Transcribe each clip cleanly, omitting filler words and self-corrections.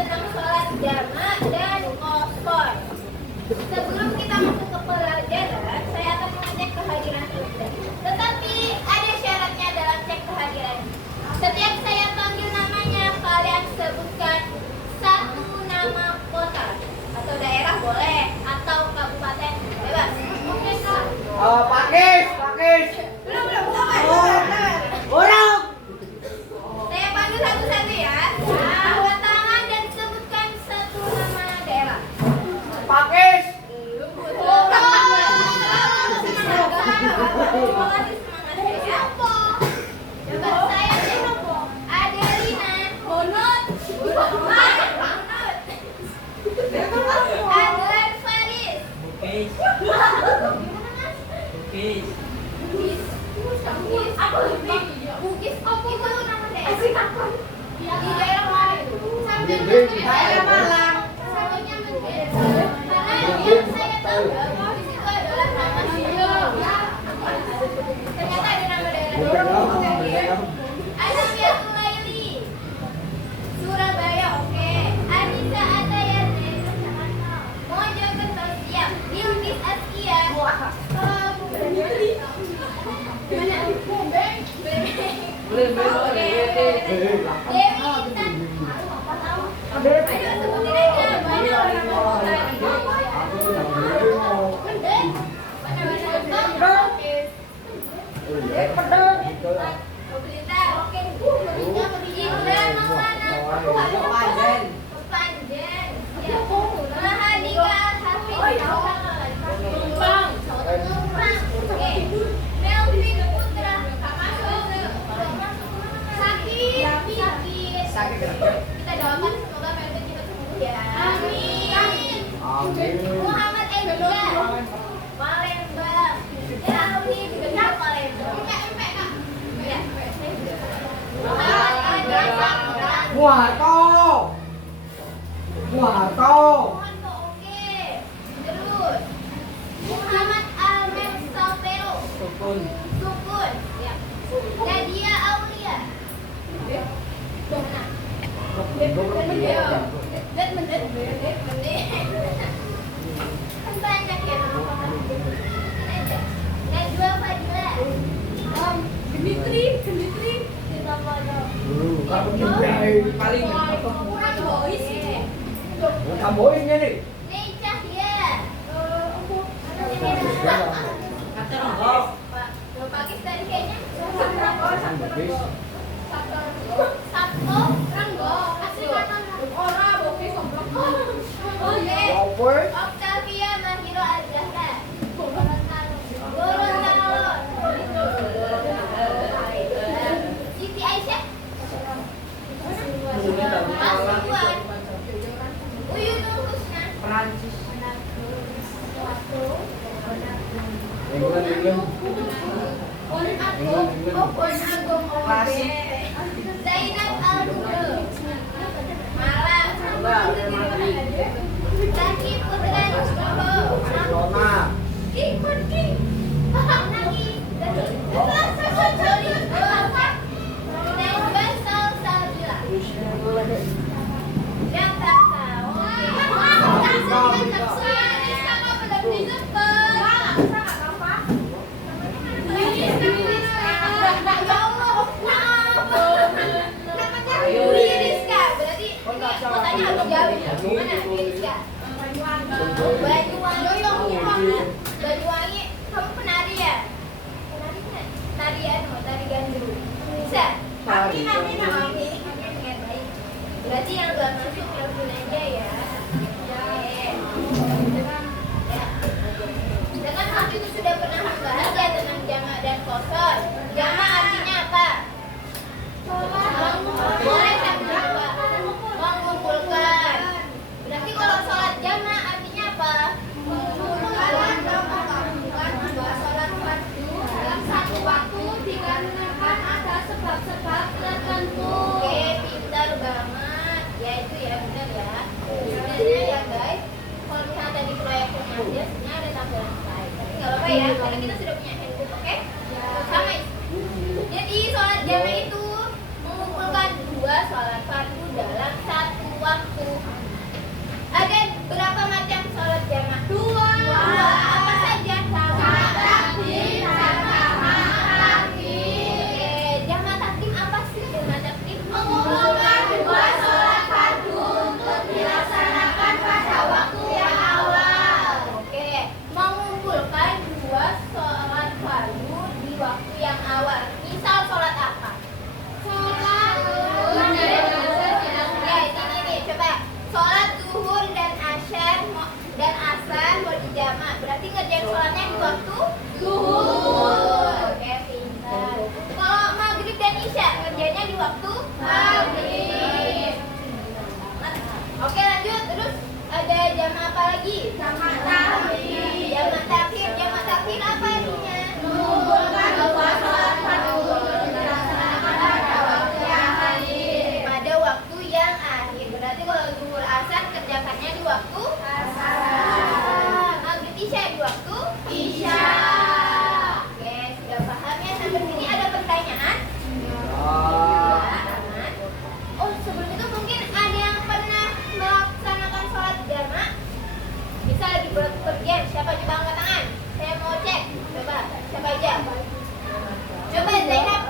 tentang sholat jamaah dan qashar. Sebelum kita masuk ke pelajaran, saya akan mengecek kehadiran kalian. Tetapi ada syaratnya dalam cek kehadiran. Setiap saya panggil namanya, kalian sebutkan satu nama kota atau daerah boleh, atau kabupaten bebas. Oke kak? Pakis. Belum. Orang. Saya panggil satu-satu ya. Angkat tangan dan sebutkan satu nama daerah. Pakis. Coba saya cek. Adelina. Adlan Faris. Bugis. Itu nama daerah. Di daerah mana itu? Daerah Malang. Sampingnya karena yang saya tahu Bugis itu adalah nama ternyata ada nama daerah. Asmia Sulaili, Surabaya. Oke. Anissa Atayani, Mojokerto. Siap. Bilqis Askia. Dewi Intan. Ayo sebutin aja, banyak orang ngomong tadi. Blitar, oke. Indra Maulana Kepanjen. Mahadika Hafiz. Tumpang. Oke. Melvin Putra. Sakit. Kita doakan semoga Melvin cepat sembuh ya. Amin. Muhammad Enda. Palembang. Ya, ini benar Palembang. Ya. Muhammad Anda Sandra. Muharto. Oke. Terus Muhammad Almer Salpero. Sukun. Ya. Nadia Aulia. Kan banyak ya nama. Najwa Fadila. Dimitri. Paling Kurang boys. Kamboinnya nih. Nei Cahya. Pakistan kayaknya. Sabto Ranggo. Asli kata orang bokeh somplok. Oke. Octavia Mahiro Azhara. Gorontalo. Siti Aisyah. Pasuruan. Uyunul Husna. Perancis. Zainab Al-Hudul. Malang. Zaki Putra Nugroho. Pergi. Nagi. Najwa Salsabila. Jakarta. Banyuwangi, kamu penari ya? Penari kan? Tari gandrung. Bisa? Amin. Berarti yang belum masuk Melvin aja ya. Dengan hal itu sudah pernah membahas ya tentang jamaah dan qashar. Jamaah artinya apa? Boleh sambil apa? Mengumpulkan. Berarti kalau sholat jamaah artinya apa? Mengumpulkan dua sholat fardu dalam satu waktu dikarenakan ada sebab-sebab tertentu. Oke, pintar banget. Ya itu ya benar ya. Sebenarnya ya guys, kalau misalnya tadi proyeknya aja sebenarnya ada tampilan slide. Tapi nggak apa-apa ya, karena kita sudah punya handbook, oke? Sama. Jadi sholat jamaah itu mengumpulkan dua sholat fardu dalam satu waktu. sholatnya di waktu zuhur. Oke, pintar. Kalau maghrib dan isya kerjanya di waktu maghrib. Oke, lanjut. Terus ada jamaah apa lagi? Jamaah takhir. Jamaah takhir. Jamaah takhir apa artinya? Mengumpulkan dua sholat fardu pada waktu yang akhir. Berarti kalau zuhur asar kerjakannya di waktu asar. Maghrib isya di waktu isya. Oke, sudah paham ya sampai sini? Ada pertanyaan? Aman. Oh, sebelum itu mungkin ada yang pernah melaksanakan sholat jamaah? Bisa lagi berpergian. Siapa coba angkat tangan? Saya mau cek. Coba, siapa aja? Coba Zainab.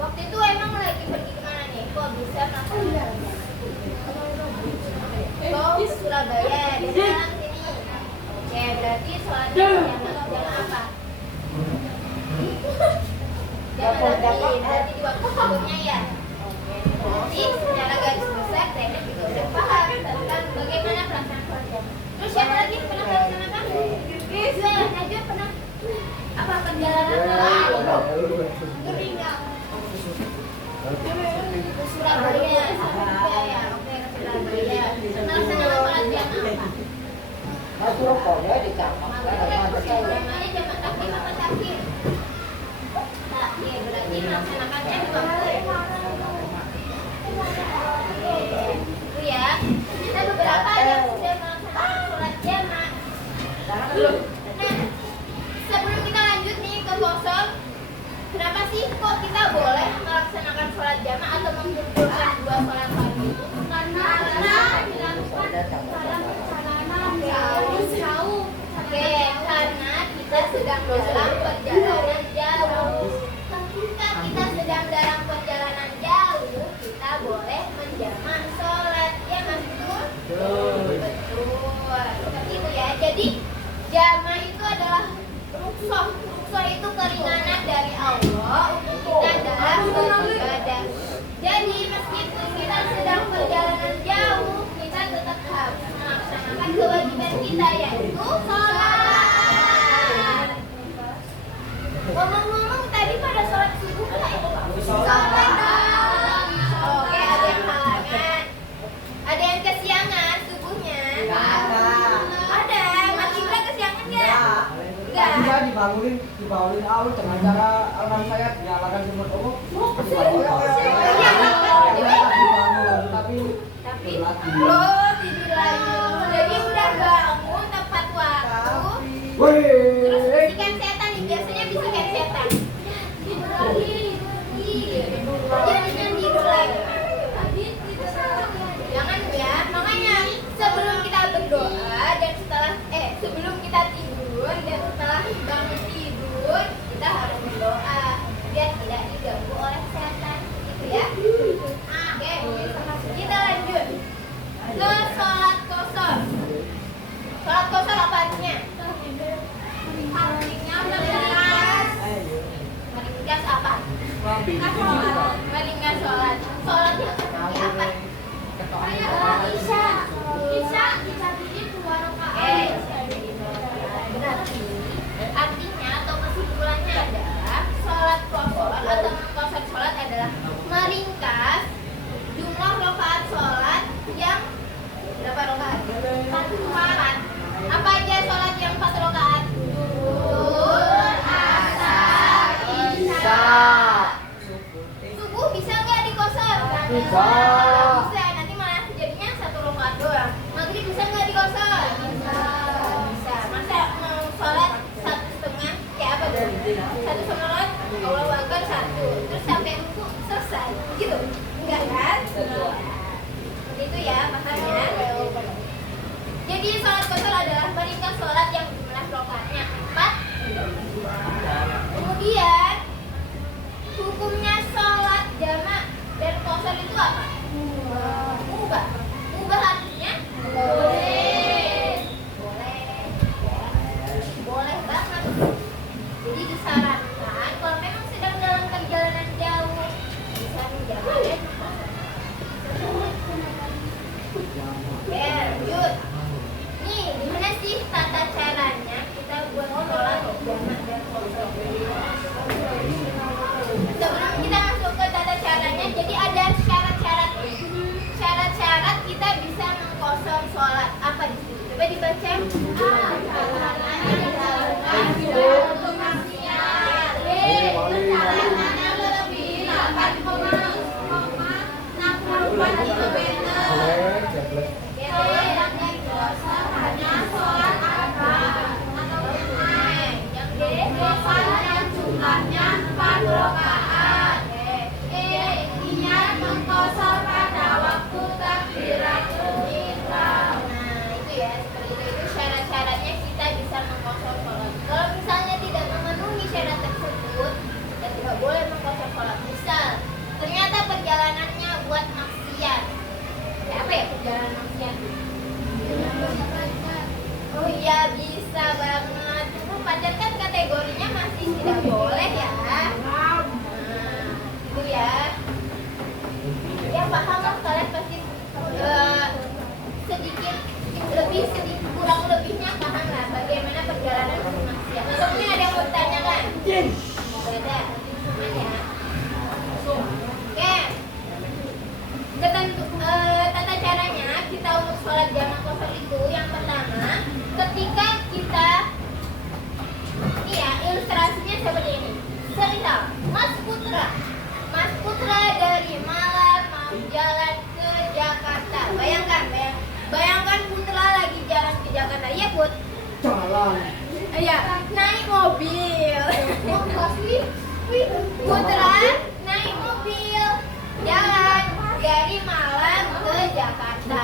Waktu itu emang lagi pergi kemana nih? Kok bisa melaksanakan? Oh, Surabaya. Di dalam sini. Oke, berarti sholat jamaah apa? Jamaah takhir. Berarti di waktu sebelumnya ya. Jadi secara garis besar Zainab juga udah paham tentang bagaimana pelaksanaan sholat jamaah. Terus siapa lagi pernah melaksanakan? Bisa, Najwa pernah apa perjalanan ke Surabaya? Surabaya, oke, ke Surabaya. Melaksanakan sholat jamaah apa? Aku rokoknya dicampur. Namanya jamaah takhir apa takhir? Takhir, berarti melaksanakannya di waktu itu ya. Kita beberapa yang sudah melaksanakan sholat jamaah. Nah, sebelum kita lanjut nih ke kosong, kenapa sih kok kita boleh melaksanakan sholat jamaah atau mengumpulkan dua sholat fardu? Karena dilakukan dalam perjalanan jauh. Oke, karena kita sedang dalam perjalanan jauh. Ketika kita sedang dalam perjalanan jauh, kita boleh menjamak sholat. Ya, Mas Nur? Betul. Seperti itu ya. Jadi jamaah itu adalah rukhsah. Rukhsah itu keringanan dari Allah untuk kita dalam beribadah. Jadi meskipun kita sedang perjalanan jauh, kita tetap harus melaksanakan kewajiban kita, yaitu sholat. Ngomong-ngomong, tadi pada sholat subuh nggak? Sholat dong. Oke, ada yang halangan. Ada yang kesiangan subuhnya? Ada. Mas Indra kesiangan nggak? Bisa dibangunin awal dengan cara alarm saya dinyalakan semua umum. Tapi tidur lagi. Jadi udah bangun tepat waktu. Terus bisikan setan nih, biasanya bisikan setan. Tidur lagi. Jangan tidur lagi. Jangan ya. Makanya sebelum kita berdoa dan sebelum kita tidur dan setelah bangun tidur, kita harus berdoa biar tidak diganggu oleh setan, gitu ya. Oke, kita lanjut ke sholat qashar. Sholat qashar apa artinya? Artinya meringkas apa? Meringkas sholat. Sholat yang artinya apa? Isya dibagi 2 rakaat. Berarti artinya atau kesimpulannya adalah sholat qashar atau mengqashar sholat adalah meringkas jumlah rakaat sholat yang berapa rakaat? 4 rakaat. Apa aja sholat yang 4 rakaat? Zuhur, asar, isya. Subuh bisa nggak diqashar? Bisa. Bisa. Nanti malah jadinya 1 rakaat doang. Maghrib bisa nggak diqashar? Bisa. Masa mau sholat 1,5 kayak apa tuh? 1 sholat, Allahu Akbar 1, terus sampai ruku selesai, gitu? Enggak kan? Seperti itu ya, makanya. Jadi sholat qashar adalah meringkas sholat yang jumlah rakaatnya 4. Kemudian hukumnya sholat jamaah dan qashar itu apa? Mubah. Mubah artinya boleh. Boleh banget. Jadi disarankan kalau memang sedang dalam perjalanan jauh bisa menjaga dan lanjut. Nih, gimana sih tata caranya kita buat sholat perjalanan maksiat? Oh iya, bisa banget. Cuma pacar kan kategorinya masih tidak boleh ya. Nah, itu ya. Ya paham lah, kalian pasti sedikit kurang lebihnya paham lah bagaimana perjalanan manusia. Mungkin ada yang mau ditanyakan? Ada. Aman ya. Oke. Tata caranya kita untuk sholat jamaah kosong itu yang pertama, ketika kita ini ya ilustrasinya seperti ini. Semisal Mas Putra dari Malang mau jalan ke Jakarta. Bayangkan Putra lagi jalan ke Jakarta. Iya, Put? Jalan. Iya, naik mobil. Putra naik mobil jalan dari Malang ke Jakarta.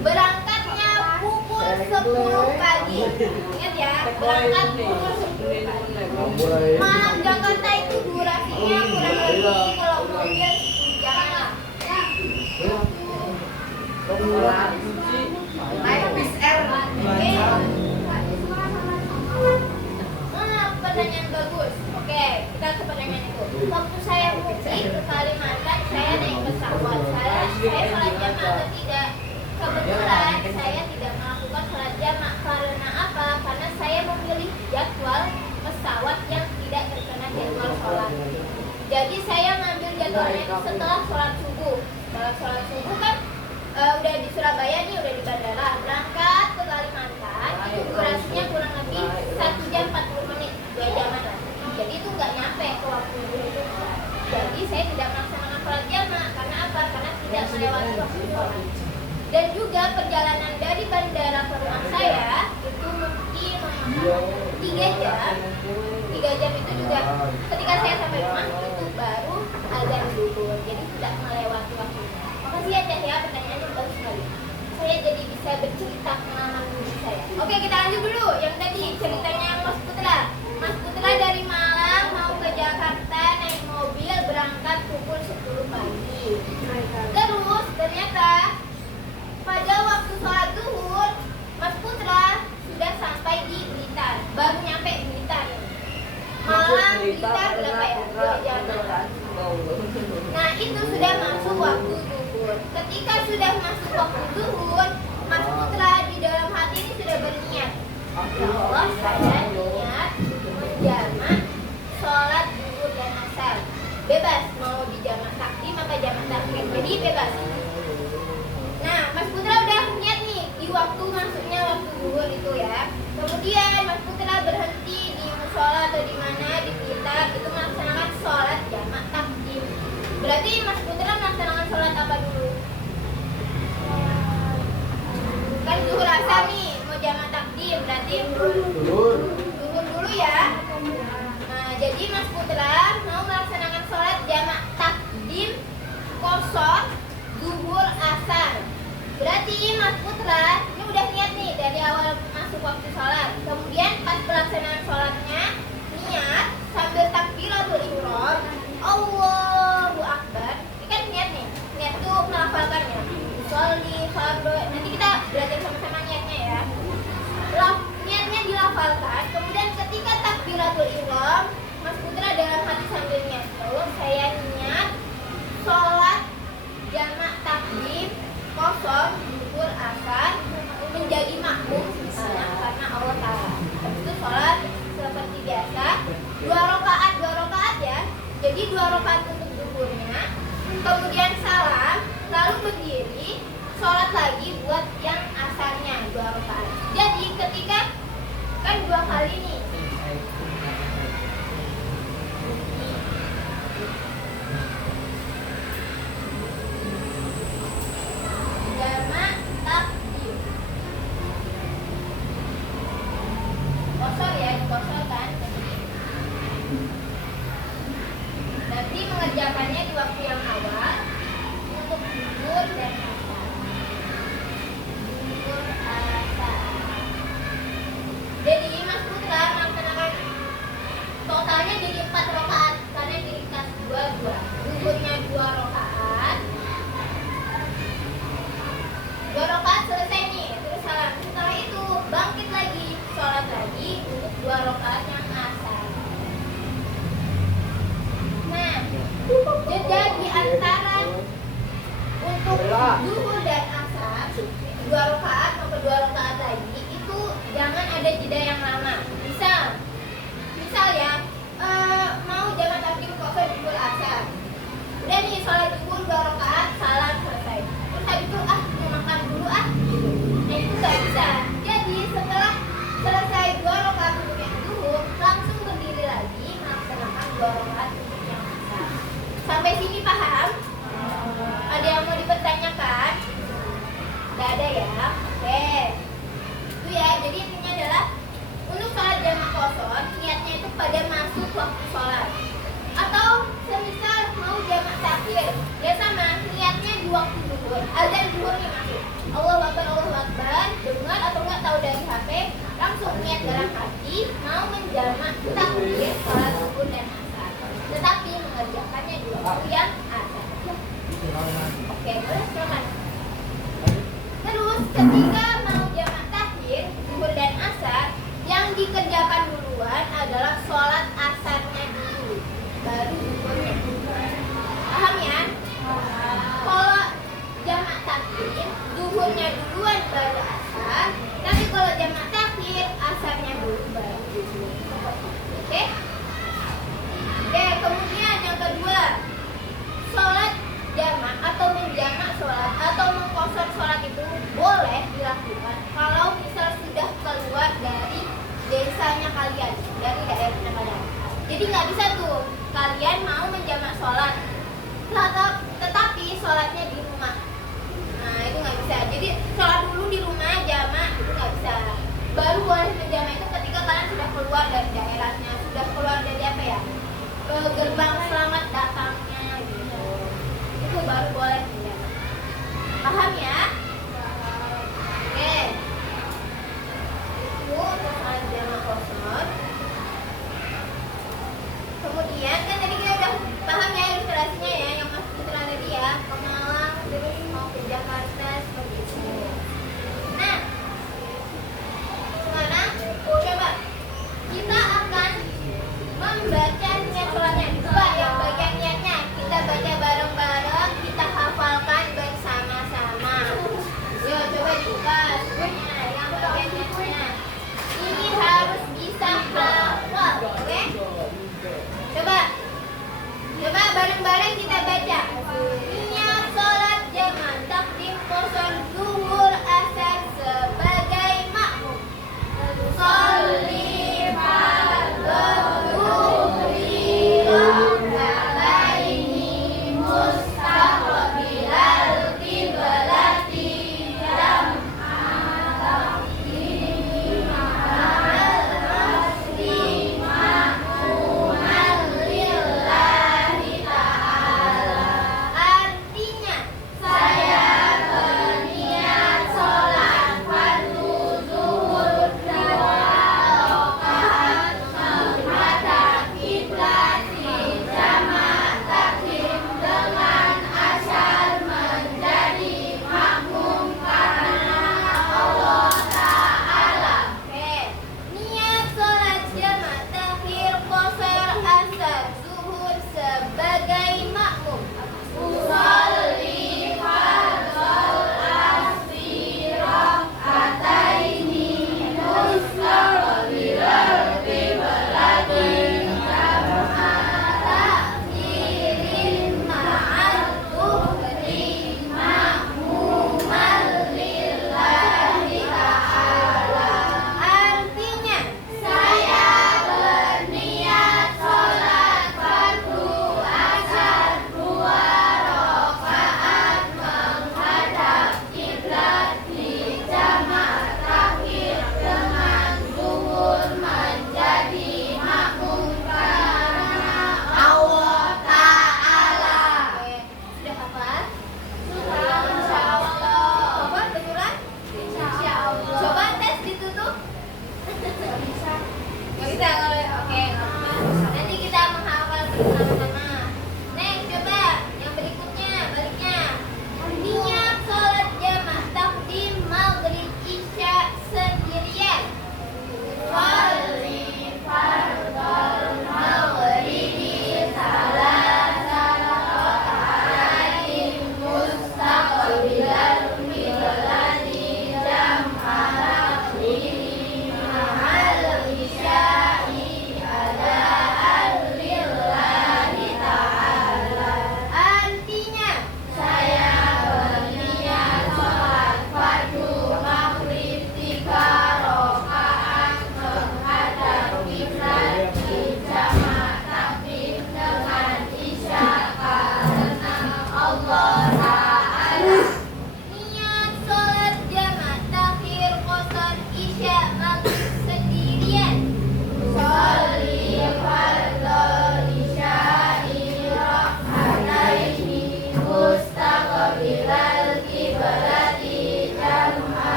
Berangkatnya pukul 10 pagi. Ingat ya, berangkat pukul 10 pagi. Malang Jakarta itu durasinya kurang lebih kalau mobil 10 jam lah. Naik bis R. Pertanyaan bagus. Oke, kita ke pertanyaan itu. Waktu saya mudik ke Kalimantan, saya naik pesawat. Saya sholat jamaah atau tidak? Kebetulan saya tidak melakukan sholat jamaah. Karena apa? Karena saya memilih jadwal pesawat yang tidak terkena jadwal sholat. Jadi saya ngambil jadwalnya itu setelah sholat subuh. Setelah sholat subuh kan udah di Surabaya nih, udah di bandara. Berangkat ke Kalimantan, itu durasinya kurang lebih 1 jam 40 menit, 2 jaman lah. Jadi itu nggak nyampe ke waktu itu. Jadi saya tidak melaksanakan sholat jamaah. Karena apa? Karena tidak melewati waktu sholat. Dan juga perjalanan dari bandara ke rumah saya itu mungkin memakan 3 jam. 3 jam itu juga ketika saya sampai rumah itu baru azan zuhur. Jadi tidak melewati waktunya. Makasih ya Cah ya, pertanyaannya bagus sekali. Saya jadi bisa bercerita pengalaman mudik saya. Oke, kita lanjut dulu. Yang tadi ceritanya Mas Putra. Mas Putra dari Malang mau ke Jakarta naik mobil berangkat pukul 10 pagi. Terus ternyata pada waktu sholat zuhur Mas Putra sudah sampai di Blitar. Baru nyampe Blitar. Malang Blitar berapa ya? 2 jam. Nah itu sudah masuk waktu zuhur. Ketika sudah masuk waktu zuhur, Mas Putra di dalam hati ini sudah berniat, ya Allah saya niat menjamak sholat zuhur dan asar. Bebas mau di jamak takdim apa jamak takhir. Jadi bebas. Nah Mas Putra udah niat nih di waktu masuknya waktu zuhur itu ya. Kemudian Mas Putra berhenti di musola atau di mana di Blitar itu melaksanakan sholat jamak takdim. Berarti Mas Putra melaksanakan sholat apa dulu? Kan zuhur asar nih, mau jamak takdim berarti zuhur dulu ya. Nah jadi Mas Putra mau melaksanakan sholat jamak takdim kosong zuhur asar. Berarti Mas Putra ini udah niat nih dari awal masuk waktu sholat. Kemudian pas pelaksanaan sholatnya niat sambil takbiratul ihram, Allahu Akbar. Ini kan niat nih, niat tuh melafalkannya. Sholli fardu. Nanti kita belajar sama-sama niatnya ya. Niatnya dilafalkan. Kemudian ketika takbiratul ihram, Mas Putra dalam hati sambil niat, oh saya niat sholat jamak takdim kosong zuhur asar menjadi makmum karena Allah Ta'ala. Habis itu sholat seperti biasa 2 rakaat ya. Jadi 2 rakaat untuk zuhurnya, kemudian salam, lalu berdiri sholat lagi buat yang asarnya 2 rakaat. Jadi ketika kan 2 kali nih, rakaat yang asar. Nah, jeda di antara untuk zuhur dan asar 2 rakaat maupun 2 rakaat lagi itu jangan ada jeda yang lama. Misal ya, mau jamak takdim kosor zuhur asar. Udah nih sholat zuhur 2 rakaat, salam selesai. Terus habis itu mau makan dulu gitu. Nah itu nggak bisa. Jadi setelah selesai 2 rakaat untuk yang zuhur, langsung berdiri lagi melaksanakan 2 rakaat untuk yang asar. Sampai sini paham? Ada yang mau dipertanyakan? Nggak ada ya? Oke. Itu ya, jadi intinya adalah untuk sholat jamak qashar, niatnya itu pada masuk waktu sholat. Atau semisal mau jamak takhir, ya sama, niatnya di waktu zuhur. Azan zuhur nih masuk. Allahu Akbar, dengar atau enggak tahu dari HP, langsung niat dalam hati mau menjamak takhir sholat zuhur dan asar. Tetapi mengerjakannya di waktu yang asar. Oke, boleh silakan. Terus ketika mau jamak takhir zuhur dan asar, yang dikerjakan duluan adalah sholat asarnya dulu, baru zuhurnya. Paham ya? Kalau jamak takhir zuhurnya duluan baru asar, tapi kalau jamak takhir asarnya dulu baru zuhur. Oke? Oke, kemudian yang kedua, sholat jamak atau menjamak sholat atau mengqashar sholat itu boleh dilakukan kalau misal sudah keluar dari desanya kalian, dari daerahnya kalian. Jadi nggak bisa tuh kalian mau menjamak sholat tetapi sholatnya di rumah. Nah itu nggak bisa. Jadi sholat dulu di rumah jamak itu nggak bisa. Baru boleh menjamak itu ketika kalian sudah keluar dari daerahnya, sudah keluar dari apa ya, gerbang selamat datangnya gitu. Itu baru boleh menjamak. Paham ya? Oke. Itu untuk sholat jamak qashar. Kemudian kan tadi kita udah paham ya ilustrasinya ya, yang masuk itu tadi ya, ke Malang terus mau ke Jakarta seperti itu. Nah, sekarang coba kita akan membaca niat sholatnya. Coba ya,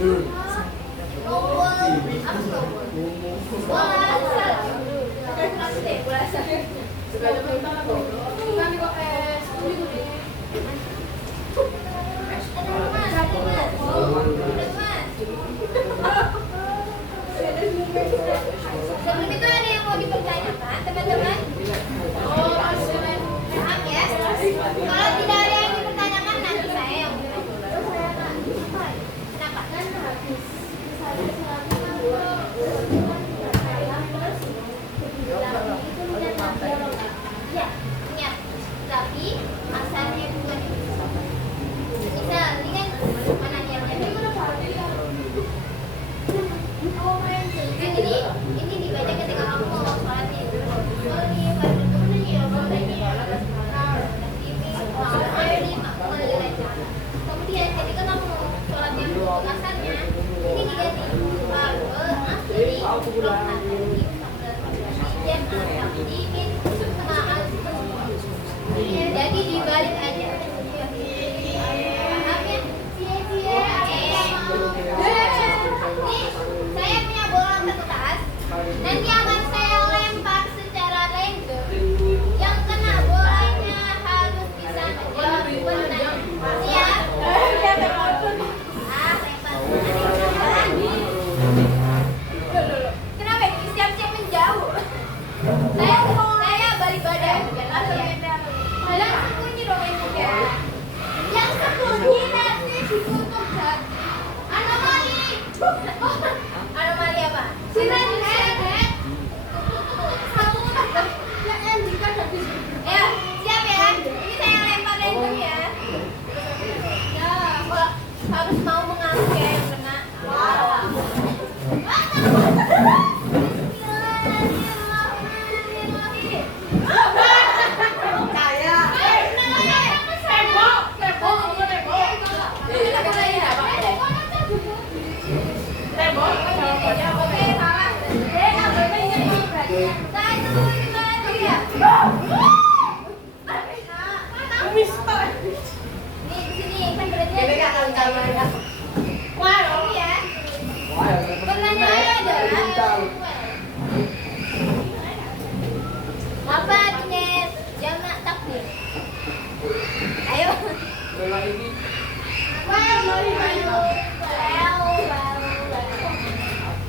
Sebelum itu ada yang mau dipertanyakan, teman-teman? Maaf ya. Kalau tidak ada yang dipertanyakan, nanti saya yang bertanya. Kenapa? Ya, ingat. Tapi asalnya bukan itu. Misal, ini kan mana niatnya? Ini dibaca ketika kamu mau sholat itu. Oh ini pada kemudian ya kemudian ketika kamu sholat yang untuk kasarnya ini diganti jadi dibalik aja. Paham ya? Nih, saya punya bola satu tas. Nanti akan saya lempar secara random. Yang kena bolanya harus bisa menjawab pertanyaan. Siap? Lempar. Kenapa? Siap-siap menjauh. Saya balik badan. Kalian sembunyi dong ya. Yang sembunyi nanti ditutup kan. Anomali. Anomali apa? Ya, siap ya. Ini saya lempar random ya. Ya, harus mau mengaku ya yang kena. Apa artinya jamak takdir? Ayo.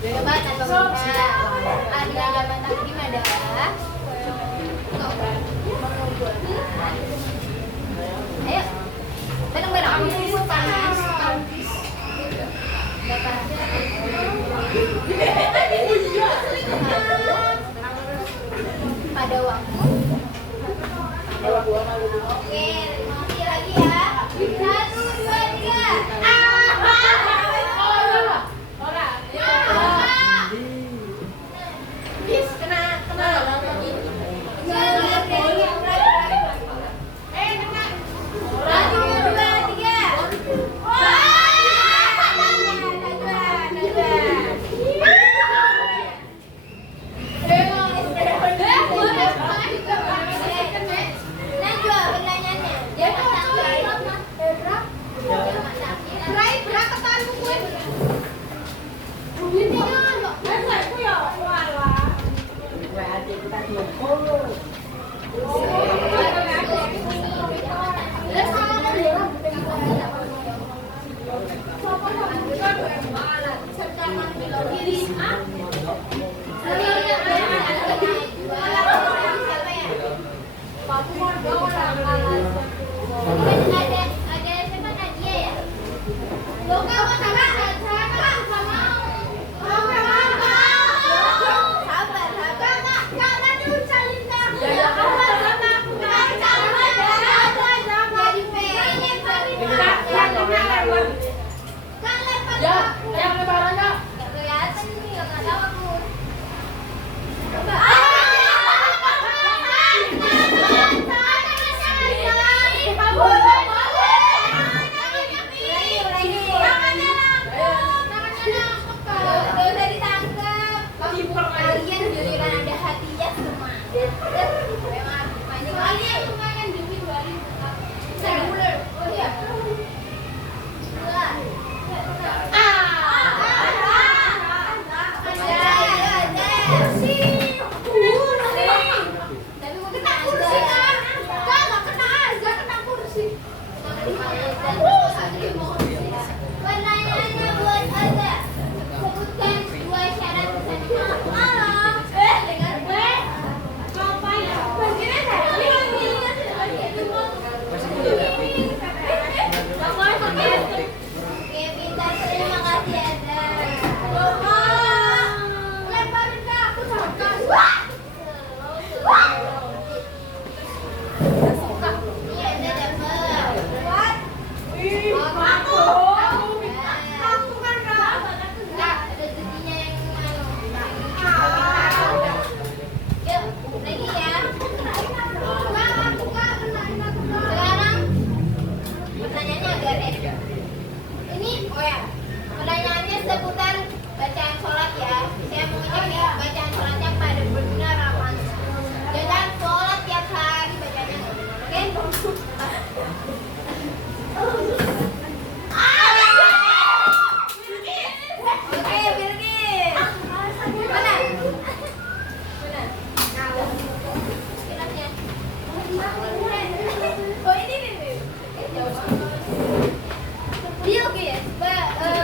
Coba tanpa buka. Artinya jamak takdir adalah ayo. Bareng-bareng. Panas. Pada waktu. Oke, masih lagi ya. 1, 2, 3.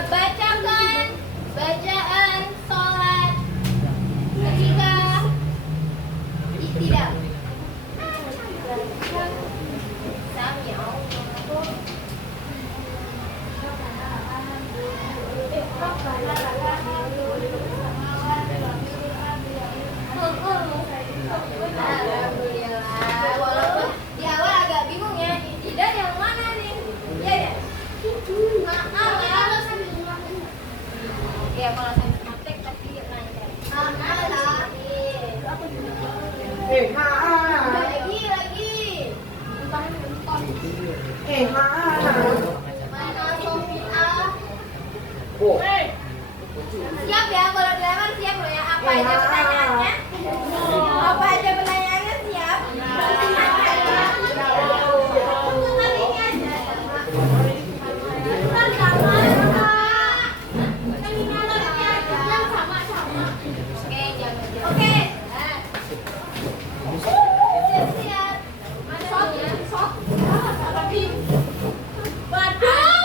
bacakan bacaan sholat ketika tidak. Alhamdulillah. Walaupun di awal agak bingung ya, tidak yang mana nih? Ya ya. Maaf ya. Ya kalau saya praktek pasti lancar. Maaf. Mana? Lagi. Mana? Mana Sofia? Oh. Siap ya, kalau dilempar siap loh ya. Apa aja pertanyaannya? Apa aja pertanyaannya siap? Oke, jangan. Oke. Siap-siap. Sok ya, sok. Waduh.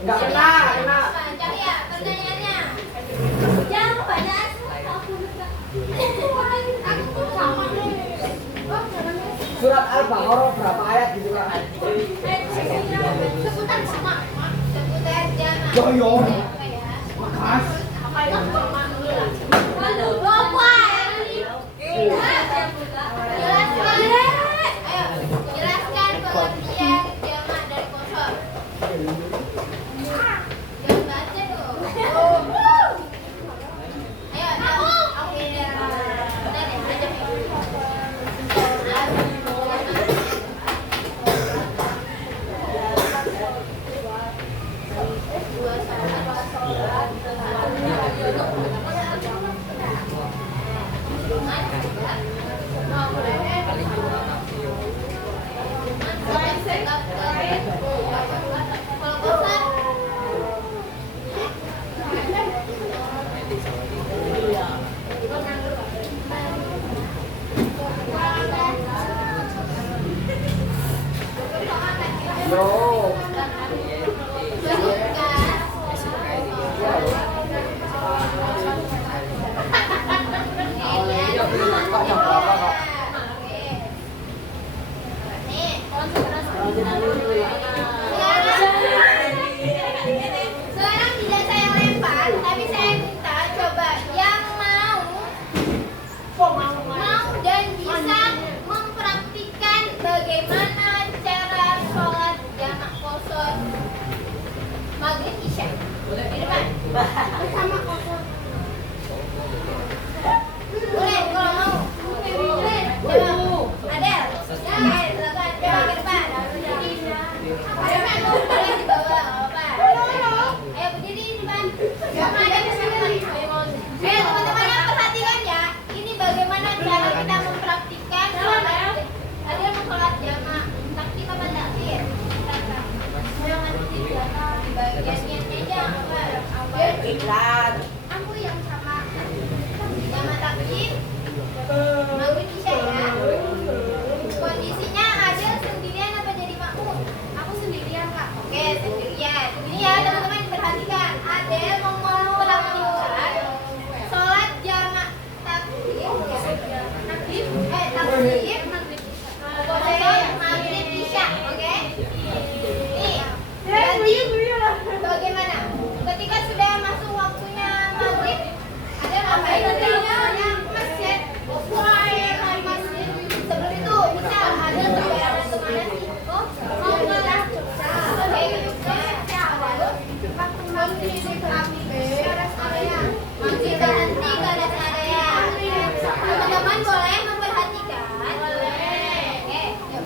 Nggak kena. Cari ya pertanyaannya. Jangan kebanyakan. Aku sama nih. Surat Al-Baqarah berapa ayat gitu kan? Sebutan sama. Sebutan jangan. Joyo. Apa ya? Makas. Lupa. Jelaskan. Ayo, jelaskan pengertian jamak dan kosor. Jangan baca dong. Ayo, aku ini. Udah deh, aja. Dua Yo. Kok jam berapa kok? Sekarang tidak saya lempar, tapi saya minta coba yang mau dan bisa mempraktikkan bagaimana cara sholat jamak kosor maghrib isya. Di depan. Bersama kosor. Boleh kalau mau. Boleh. Coba. Adel. Silakan. Coba ke depan.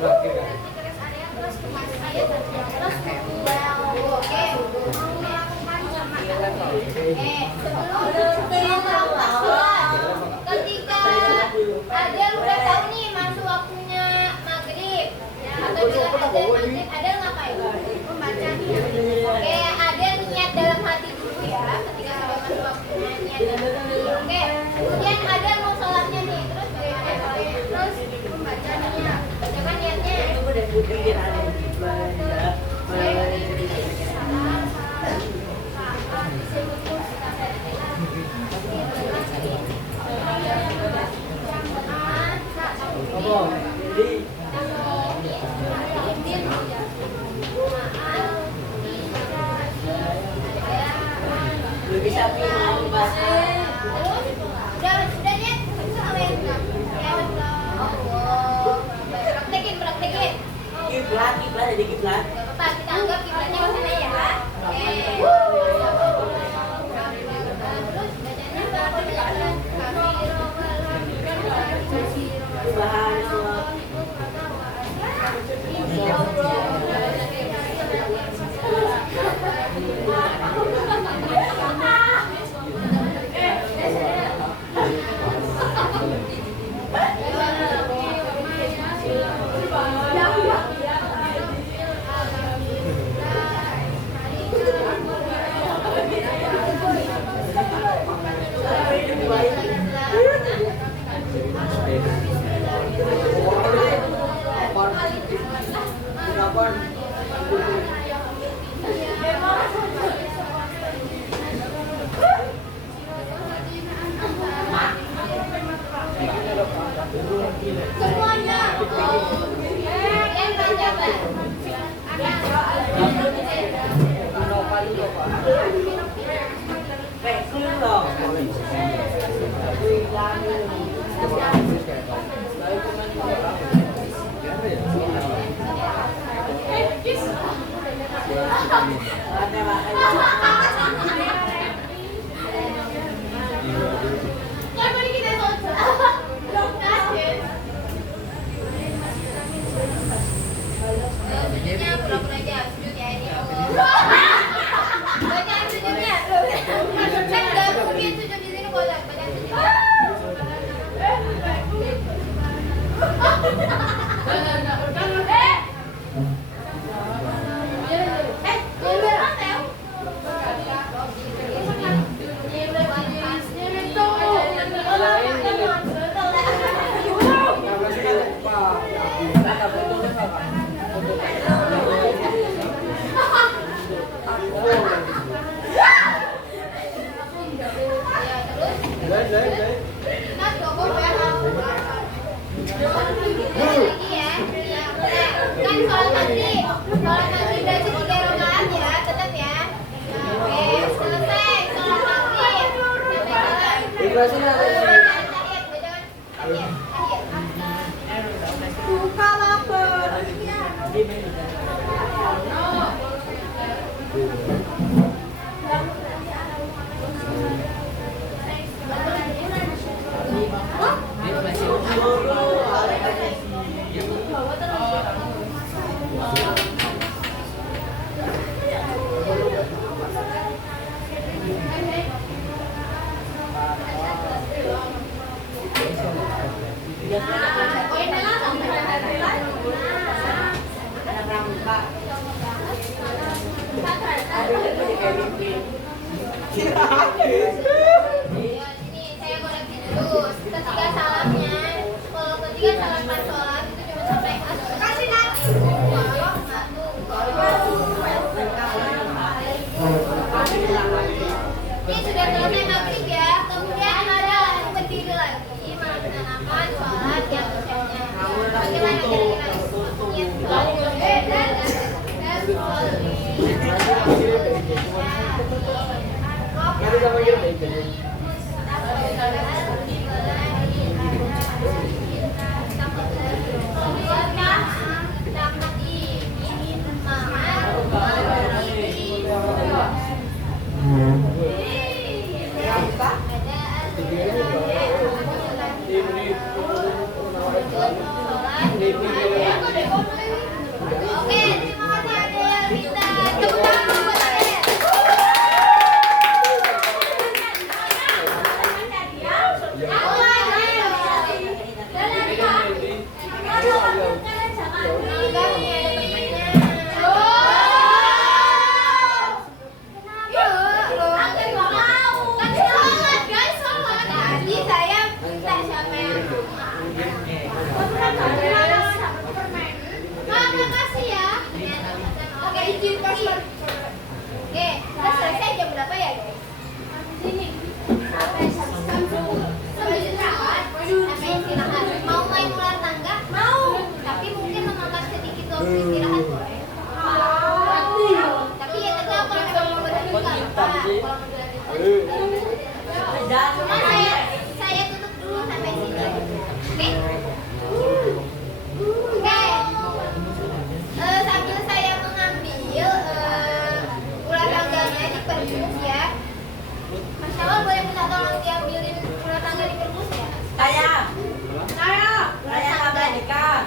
Praktik kan. Praktik rest area terus kemarin terus oke mau melakukan jamaah. Sebelum ketika Adel udah tahu nih masuk waktunya maghrib atau bila Adel maghrib Adel ngapain? Membaca. Oke, Adel niat dalam hati dulu ya ketika sudah masuk waktunya niat dalam hati. Oke, kemudian Adel mau sholatnya nih terus bagaimana sholatnya? Terus membacanya, bacakan niatnya. Sudah lihat? Praktekin. Kiblat jadi kiblat. Gak apa-apa, kita anggap kiblatnya ke sana ya. Oke. Terus bacanya Subhanallah. semuanya. Kalian baca apa? Sujudnya pura-pura aja, sujud ya ini. Bacaan sujudnya. Kan nggak mungkin sujud di sini kalau bacaan sujudnya. Kan sholat maghrib berarti 3 rakaat ya, tetap ya. Oke, selesai sholat maghrib. Ikhlasin apa sih? Buka lapar. Ini saya koreksi dulu. Ketika salamnya, kalau ketika salam pas sholat itu cuma sampai kasih nasi. Ini sudah selesai maghrib ya. Kemudian ada langsung berdiri lagi melaksanakan sholat yang usahanya. Bagaimana kira-kira? Nanti sama kita ikut. Ada Oke, terima kasih Adel, Rita. Tepuk tangan buat Adel. Tadi saya minta siapa yang makasih ya. Oke, izin password. Oke, kita selesai jam berapa ya guys? Sini. Sampai istirahat. Sampai istirahat. Mau main ular tangga? Mau. Tapi mungkin menonton sedikit waktu istirahat boleh. Tapi ya tetap kalau memang mau berhenti nggak apa-apa. Kalau mau berhenti. Cuma saya tutup dulu sampai sini. Oke? Oke. Sambil saya mengambil ular tangganya di perpus ya. Mas Awal boleh minta tolong diambilin ular tangga di perpus ya? Saya Kak Dika.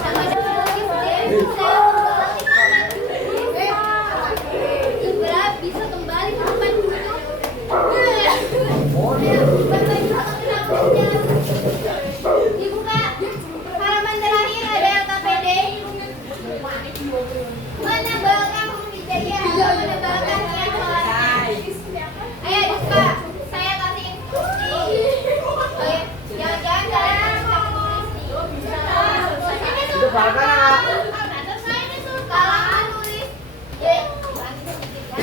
Sama Ibra bisa kembali ke tempat duduk. Dibuka halaman terakhir ada LKPD. Menebalkan hijaya atau menebalkan niat sholatnya. Ayo dibuka. Saya kasih instruksi. Oke, jangan-jangan kalian bisa menulis nih. Itu bahkan Kalau menulis, ya, sedikit ya.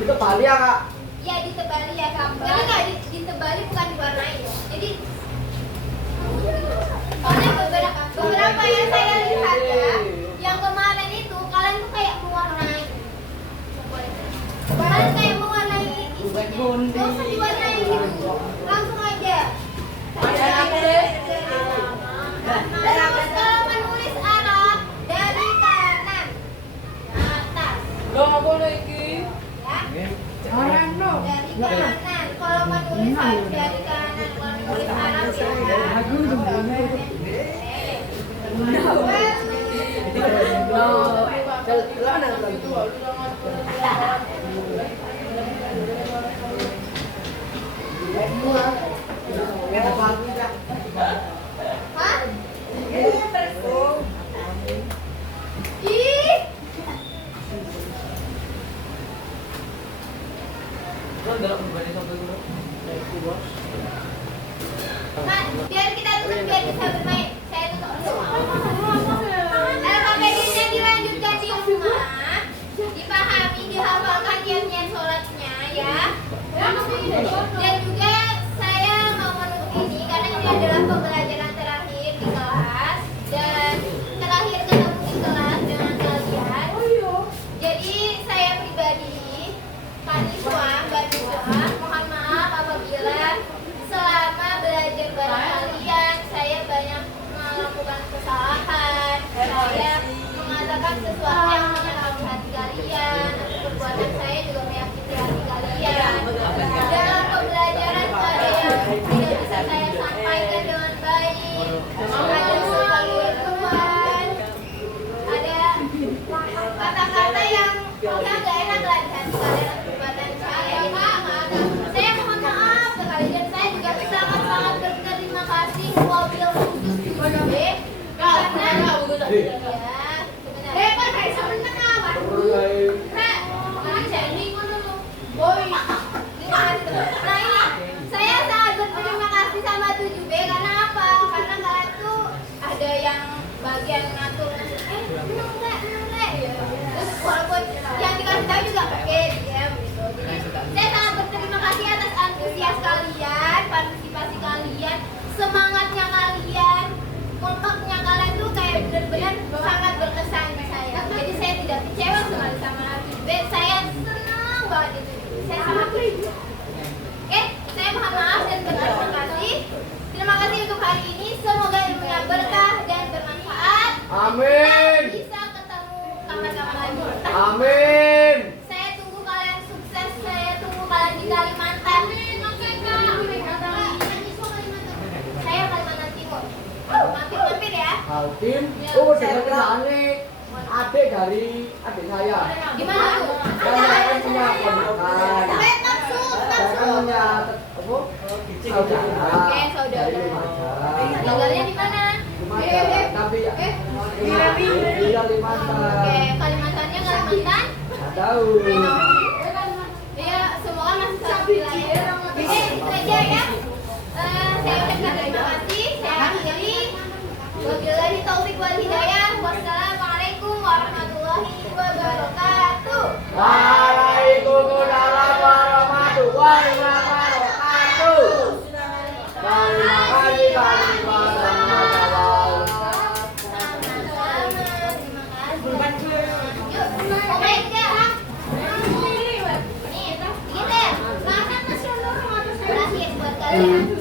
itu Bali ya kak. Ya ditebali ya kamu. Tapi nggak ditebali bukan diwarnai ya. Jadi soalnya beberapa yang saya lihat ya, yang kemarin itu kalian tuh kayak mewarnai. Kalian kayak mewarnai isinya. Nggak usah diwarnai gitu. Langsung aja. Terus kalau menulis Arab dari kanan atas. Nggak boleh iki. Ya. Dari kanan. Kalau menulis harus dari kanan. Kalau menulis Arab ya. Hah? Ih. Mat, biar kita tutup biar bisa bermain. Saya tutup dulu. LKPD-nya dilanjutkan di rumah, dipahami, dihafalkan niat-niat sholatnya ya. Dan juga saya mau menutup ini karena ini adalah pembelajaran terakhir di kelas dan terakhir ketemu di kelas dengan kalian. Jadi saya pribadi, Pak Niswa, Mbak Niswa, mohon maaf apabila selama belajar bareng kalian saya banyak melakukan kesalahan, saya mengatakan sesuatu yang menyakiti hati kalian, perbuatan saya juga menyakiti hati kalian. Dalam pembelajaran ada yang tidak bisa saya sampaikan dengan baik, ada kekeliruan, ada kata-kata yang nggak enak lah di hati kalian perbuatan saya. Saya mohon maaf sekali dan saya juga sangat-sangat berterima kasih mobil khusus UB karena ya Pak saya sebenarnya kawan. Saya ini boy. Nah ini saya sangat berterima kasih sama 7B karena apa? Karena kalian tuh ada yang bagian ngatur enggak ya. Terus walaupun yang dikasih tahu juga oke diam gitu. Jadi saya sangat berterima kasih atas antusias kalian, partisipasi kalian, semangatnya kalian, kompaknya kalian tuh kayak benar-benar sangat berkesan di saya. Jadi saya tidak kecewa sekali sama B. Saya senang banget itu. Saya sangat bersyukur. Oke, saya mohon maaf dan berterima kasih. Terima kasih untuk hari ini. Semoga ilmunya berkah dan bermanfaat. Amin. Dan bisa ketemu kapan-kapan lagi. Amin. Saya tunggu kalian sukses. Saya tunggu kalian di Kalimantan. Saya Kalimantan Alvin. Oh, dengan aneh. Adik dari adik saya. Gimana tuh? Saya kan punya ponakan. Maksud. Saya kan punya apa? Saudara. Oke, saudara. Dari Lumajang. Tinggalnya di mana? Lumajang. Tapi tinggal di mana? Oke, Kalimantannya Kalimantan. Nggak tahu. Ya, semoga masih satu wilayah. Oke, itu aja ya. Saya ucapkan terima kasih. Saya akhiri. Wabillahi taufiq wal hidayah. Wassalamualaikum warahmatullahi wabarakatuh. Waalaikumsalam warahmatullahi wabarakatuh. Terima kasih kami warahmatullahi Terima kasih. Yuk, Omeng dah. Nih, gitu ya. Makan nasional terakhir buat kalian.